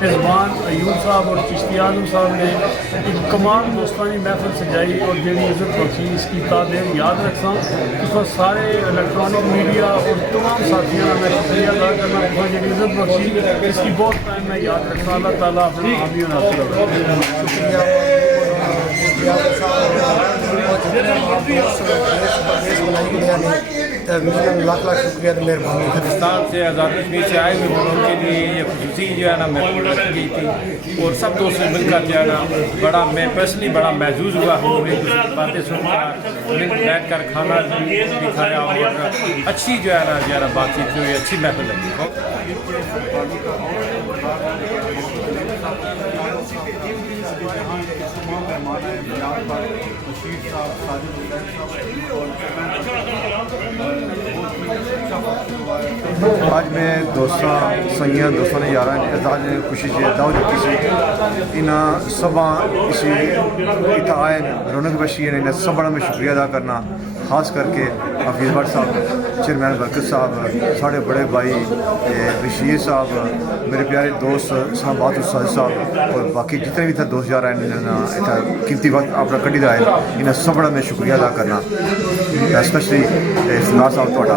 मेज़बान ایوب साहब और चश्ती اعظم साहब ने एक कमाल दोस्तानी महफिल सजाई और जी इज्जत बख्शी इसकी तादेर याद रखसा। उसका सारे इलेक्ट्रॉनिक मीडिया और तमाम साथियों का मैं शुक्रिया अदा करना। उसका जी इज्जत बख्शी इसकी बहुत टाइम मैं याद रखसा। अल्लाह ताला अपना हामी और लाख लाख शुक्रिया मेहरबानी। पाकिस्तान से आज़ाद कश्मीर से आए हुए उनके लिए ये खुशी जो है ना मेरे को रखी गई थी और सब दोस्त मिलकर जो है ना बड़ा मैं पर्सनली बड़ा महसूस हुआ हूँ। बातें सुनकर बैठ कर खाना भी खाया और अच्छी जो है ना बातचीत हुई, अच्छी महफिल लगी। आज मैं दोस्तों संगियां दोस्तों ने यार एजाज ने खुशी से दावत दी सी इन सबा इसी इत आए रौनक बशी ने सबड़ा में शुक्रिया अदा करना। खास करके हफीज़ भट्ट साहब, चेयरमैन बरकत साहब, साढ़े बड़े भाई बशीर साहब, मेरे प्यारे दोस्त इस्लामाबाद उस्ताद साहब और बाकी जितने भी थे दोस्त यार इतना कीमती वक्त अपना कड्ढी दा है इन्हें सबड़ा में शुक्रिया अदा करना। स्पेशली इख्तियार साहब थोड़ा